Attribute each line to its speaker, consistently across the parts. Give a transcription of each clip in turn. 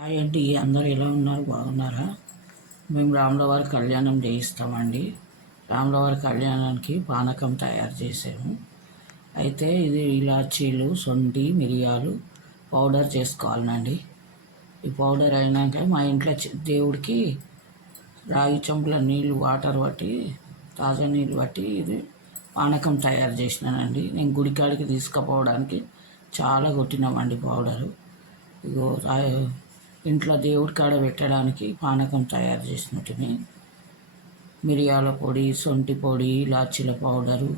Speaker 1: Hi అండి అందరు ఎలా ఉన్నారు? బాగున్నారా? మేము రాములవారి కళ్యాణం చేయిస్తామండి. రాములవారి కళ్యాణానికి పానకం తయారు చేసాము అయితే ఇది ఇలాచీలు సొంటి మిరియాలు పౌడర్ చేసుకోవాలండి ఈ పౌడర్ అయినాక మా ఇంట్లో దేవుడికి రాగి చెంపుల నీళ్ళు వాటర్ పట్టి తాజా నీళ్ళు పట్టి ఇది పానకం తయారు చేసినానండి. నేను గుడికాడికి తీసుకుపోవడానికి చాలా కొట్టినామండి పౌడరు. ఇగో రా- ఇంట్లో దేవుడి కాడ పెట్టడానికి పానకం తయారు చేసినట్టుని మిరియాల పొడి సొంటి పొడి ఇలాచీల పౌడరు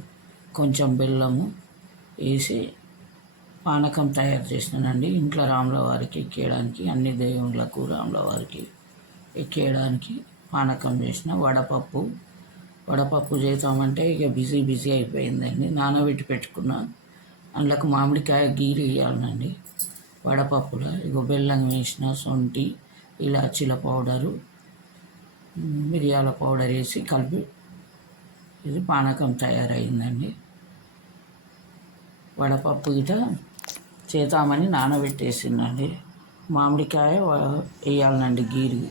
Speaker 1: కొంచెం బెల్లము వేసి పానకం తయారు చేసినానండి. ఇంట్లో రాముల వారికి ఎక్కేయడానికి అన్ని దేవుళ్ళకు రాముల వారికి ఎక్కేయడానికి పానకం చేసిన వడపప్పు. వడపప్పు చేద్దామంటే ఇక బిజీ బిజీ అయిపోయిందండి. నానబెట్టి పెట్టుకున్న అందులోకి మామిడికాయ గీలు వేయాలండి వడపప్పులో ఇగో బెల్లం వేసిన శొంఠి ఇలాచీల పౌడరు మిరియాల పౌడర్ వేసి కలిపి ఇది పానకం తయారైందండి. వడపప్పు ఇట చేతామని నానబెట్టేసిందండి. మామిడికాయ వేయాలండి గీరి.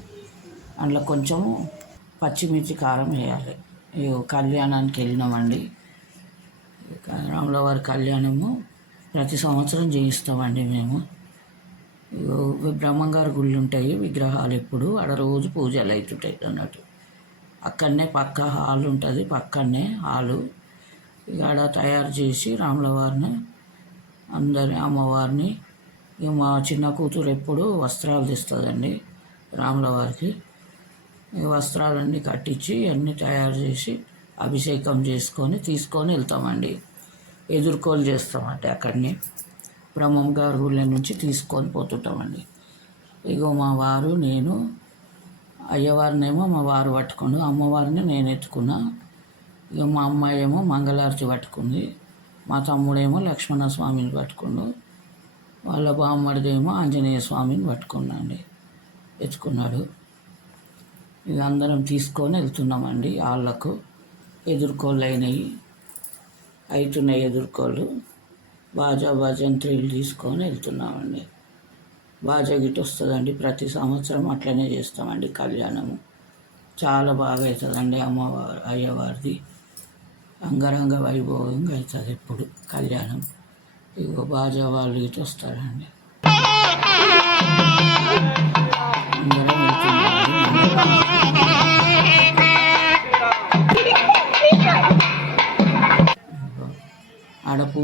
Speaker 1: అందులో కొంచెము పచ్చిమిర్చి కారం వేయాలి. ఇగో కళ్యాణానికి వెళ్ళినామండి. రాములవారి కళ్యాణము ప్రతి సంవత్సరం చేయిస్తామండి మేము. బ్రహ్మంగారి గుళ్ళు ఉంటాయి విగ్రహాలు ఎప్పుడు ఆడ రోజు పూజలు అవుతుంటాయి అన్నట్టు. అక్కడనే పక్క హాల్ ఉంటుంది పక్కనే హాలు. ఇక ఆడ తయారు చేసి రాములవారిని అందరి అమ్మవారిని ఇక మా చిన్న కూతురు ఎప్పుడు వస్త్రాలు తెస్తుందండి రాములవారికి. ఈ వస్త్రాలన్నీ కట్టించి అన్నీ తయారు చేసి అభిషేకం చేసుకొని తీసుకొని వెళ్తామండి. ఎదుర్కోలు చేస్తామండి అక్కడిని. బ్రహ్మం గారి ఊళ్ళ నుంచి తీసుకొని పోతుంటామండి. ఇగో మా వారు నేను అయ్యవారినేమో మా వారు పట్టుకుండు అమ్మవారిని నేను ఎత్తుకున్నా. ఇక మా అమ్మాయి ఏమో మంగళారతి పట్టుకుంది. మా తమ్ముడేమో లక్ష్మణ స్వామిని పట్టుకుండు వాళ్ళ బామ్మడిదేమో ఆంజనేయ స్వామిని పట్టుకున్నాండి ఎత్తుకున్నాడు. ఇక అందరం తీసుకొని వెళ్తున్నామండి. వాళ్ళకు ఎదుర్కోళ్ళు అయినాయి అవుతున్నాయి ఎదుర్కోళ్ళు. బాజా భజంత్రీలు తీసుకొని వెళ్తున్నామండి. బాజా గిట్ వస్తుందండి. ప్రతి సంవత్సరం అట్లనే చేస్తామండి కళ్యాణము. చాలా బాగా అవుతుందండి అమ్మవారు అయ్యవారిది. అంగరంగ వైభవంగా అవుతుంది ఎప్పుడు కళ్యాణం. ఇగో బాజా వాళ్ళు ఇటు వస్తారండి.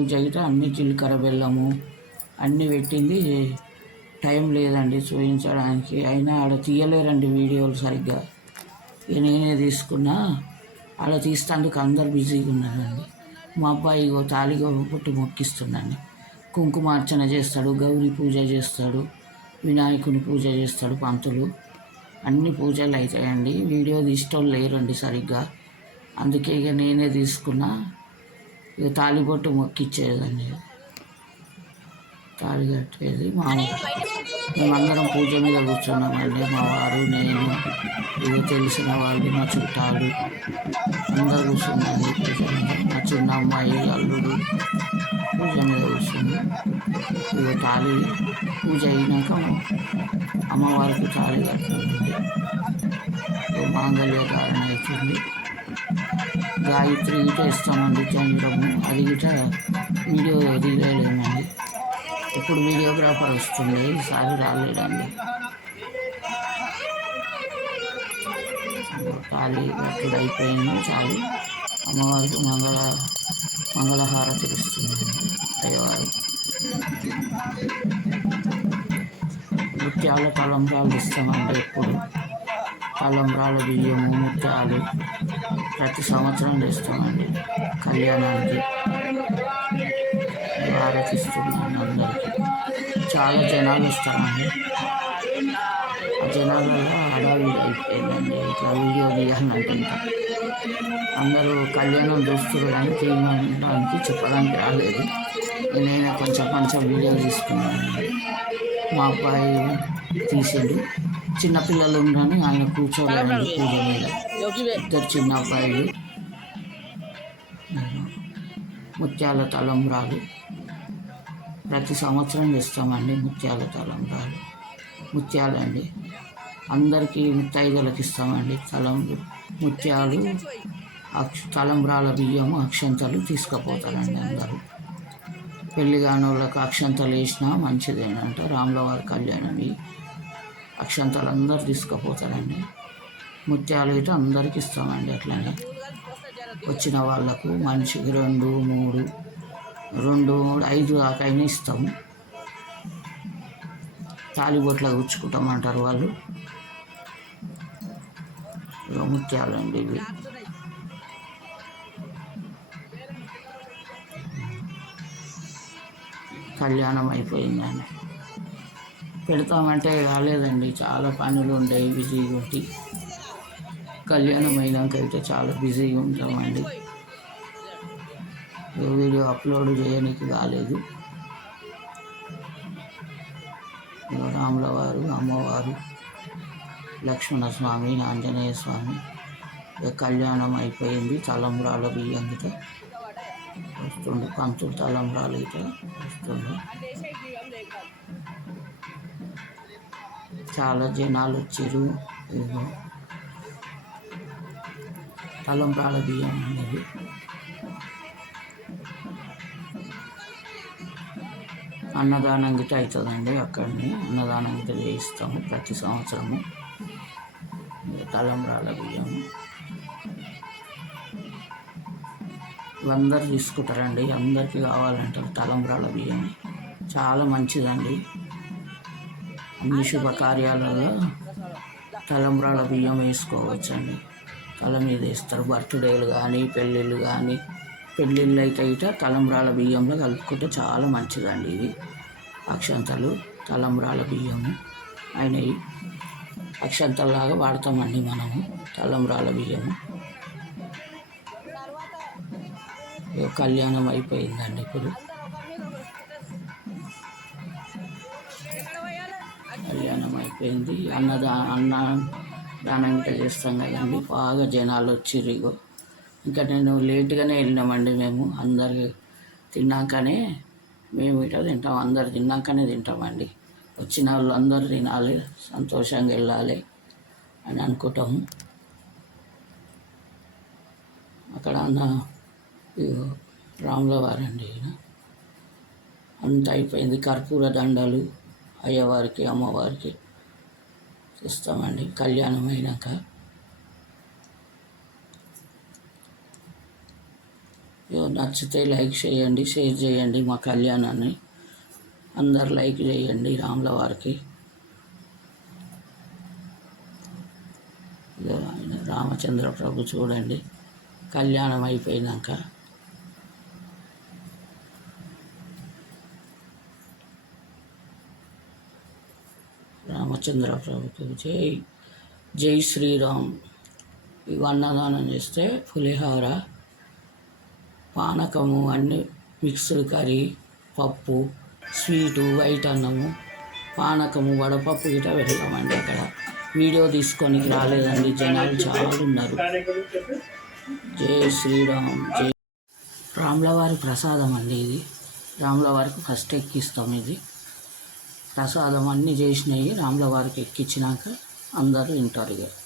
Speaker 1: ఆడ పూజ అన్ని జీలకర్ర బెల్లము అన్నీ పెట్టింది. టైం లేదండి చూపించడానికి అయినా ఆడ తీయలేరండి వీడియోలు సరిగ్గా. ఇక నేనే తీసుకున్నా. ఆడ తీస్తానికి అందరు బిజీగా ఉన్నారండి. మా అబ్బాయి ఇగో తాలిగా పుట్టి మొక్కిస్తుందండి. కుంకుమార్చన చేస్తాడు గౌరీ పూజ చేస్తాడు వినాయకుని పూజ చేస్తాడు పంతులు. అన్ని పూజలు అవుతాయండి. వీడియో తీసేటోళ్ళు లేరండి సరిగ్గా. అందుకే ఇక నేనే తీసుకున్నా. ఇక తాలిబొట్టు మొక్కిచ్చేదండి తాళి కట్టేది మా మేమందరం పూజ మీద కూర్చున్నామండి మా వారు నేను ఇక తెలిసిన వాళ్ళు మా చుట్టాలు. అందరు కూర్చున్నాండి పూజ మీద. మా చిన్న అమ్మాయి అల్లుడు పూజ మీద కూర్చుంది. ఇక తాళి పూజ అయినాక అమ్మవారికి తాళి కట్టాలండి ఇక మాంగళ్య ధారణ అవుతుంది గాయత్రి ఇట ఇస్తామండి చంద్రము అది గిట వీడియో తీయలేమండి. ఇప్పుడు వీడియోగ్రాఫర్ వస్తుంది ఈసారి రాలేడండి ఖాళీ కట్టుడు అయిపోయింది చాలు అమ్మవారికి మంగళ మంగళహారతి ఇస్తుంది అయ్యవారు. నృత్యాల తలంబ్రాలు ఇస్తామండి ఎప్పుడు. తలంబ్రాల బియ్యం ముత్యాలు ప్రతి సంవత్సరం చేస్తామండి కళ్యాణానికి ఆరాధిస్తున్నాను అందరికీ. చాలా జనాలు ఇస్తామండి ఆ జనాలలో హడావిడి అయిపోయిందండి. ఇట్లా వీడియో తీయాలంటే ఇంకా. అందరూ కళ్యాణం చూస్తారు కానీ తీయడానికి చెప్పడానికి రాలేదు. నేనైనా కొంచెం కొంచెం వీడియో తీసుకున్నాను. మా అబ్బాయి తీసిండు. చిన్నపిల్లలు ఉండని ఆయన కూర్చోలేదండి పూజ మీద ఇద్దరు చిన్న అబ్బాయిలు. ముత్యాల తలంబ్రాలు ప్రతి సంవత్సరం చేస్తామండి ముత్యాల తలంబ్రాలు ముత్యాలండి. అందరికీ ముత్తైదులకు ఇస్తామండి తలంబ్రు ముత్యాలు అక్ష తలంబ్రాల బియ్యము అక్షంతలు తీసుకుపోతారండి అందరూ. పెళ్ళి కాని వాళ్ళకి అక్షంతలు వేసినా మంచిదేనంట. రాముల వారి కళ్యాణమి అక్షంతలు అందరు తీసుకుపోతారండి. ముత్యాలు ఇటు అందరికి ఇస్తామండి అట్లనే. వచ్చిన వాళ్ళకు మనిషికి రెండు మూడు రెండు మూడు ఐదు దాకైనా ఇస్తాము. తాలిబొట్ల గుచ్చుకుంటామంటారు వాళ్ళు. ముత్యాలండి ఇవి. కళ్యాణం అయిపోయిందండి. పెడతామంటే రాలేదండి. చాలా పనులు ఉండేవి బిజీగా ఉండి కళ్యాణం అయినాక అయితే చాలా బిజీగా ఉంటామండి వీడియో అప్లోడ్ చేయడానికి కాలేదు రాములవారు రాముల వారు అమ్మవారు లక్ష్మణ స్వామి ఆంజనేయ స్వామి ఇక కళ్యాణం అయిపోయింది తలంబ్రాల బియ్యం గిట వస్తుండే పంతులు తలంబ్రాలు గిట వస్తుండు. చాలా జనాలు వచ్చారు. ఇదిగో తలంబ్రాల బియ్యం అనేది. అన్నదానం గిట్ట అవుతుందండి అక్కడిని. అన్నదానం గిట్ట చేయిస్తాము ప్రతి సంవత్సరము. తలంబ్రాల బియ్యం. అందరు తీసుకుంటారండి. అందరికీ కావాలంటారు తలంబ్రాల బియ్యం. చాలా మంచిదండి. అన్ని శుభకార్యాలలో తలంబ్రాల బియ్యం వేసుకోవచ్చండి. తల మీద వేస్తారు. బర్త్డేలు కానీ పెళ్ళిళ్ళు కానీ పెళ్ళిళ్ళు అయితే ఇట తలంబ్రాల బియ్యంలో కలుపుకుంటే చాలా మంచిదండి ఇవి. అక్షంతలు తలంబ్రాల బియ్యము అయినవి అక్షంతల్లాగా వాడతామండి మనము తలంబ్రాల బియ్యము కళ్యాణం అయిపోయిందండి ఇప్పుడు. కళ్యాణం అయిపోయింది అన్నదా అన్న దానం గిట్ట చేస్తాం కదండి. బాగా జనాలు వచ్చిర్రు ఇగో. ఇంకా నేను లేట్గానే వెళ్ళినామండి మేము. అందరు తిన్నాకనే మేము ఇట తింటాం. అందరు తిన్నాకనే తింటామండి. వచ్చిన వాళ్ళు అందరూ తినాలి సంతోషంగా వెళ్ళాలి అని అనుకుంటాము. అక్కడ అన్న రాములవారండి రాముల వారండి అంత అయిపోయింది. కర్పూర దండలు అయ్యవారికి అమ్మవారికి ఇస్తామండి. కళ్యాణం అయినాక ఇగో నచ్చితే లైక్ చేయండి షేర్ చేయండి మా కళ్యాణాన్ని. అందరు లైక్ చేయండి రాముల వారికి రామచంద్ర ప్రభు చూడండి. కళ్యాణం అయిపోయినాక రామచంద్ర ప్రభుకి జై జై శ్రీరామ్. ఇవి అన్నదానం చేస్తే పులిహోర పానకము అన్ని మిక్స్డ్ కర్రీ పప్పు స్వీటు వైట్ అన్నము పానకము వడపప్పు గిట వెళ్ళామండి అక్కడ. వీడియో తీసుకొని రాలేదండి జనాలు చాలా ఉన్నారు. జై శ్రీరామ్ జై. రాములవారి ప్రసాదం అండి ఇది. రాములవారికి ఫస్ట్ ఎక్కిస్తాం ఇది. ప్రసాదం అన్నీ చేసినవి రాములవారికి ఎక్కించినాక అందరూ వింటారు ఇక.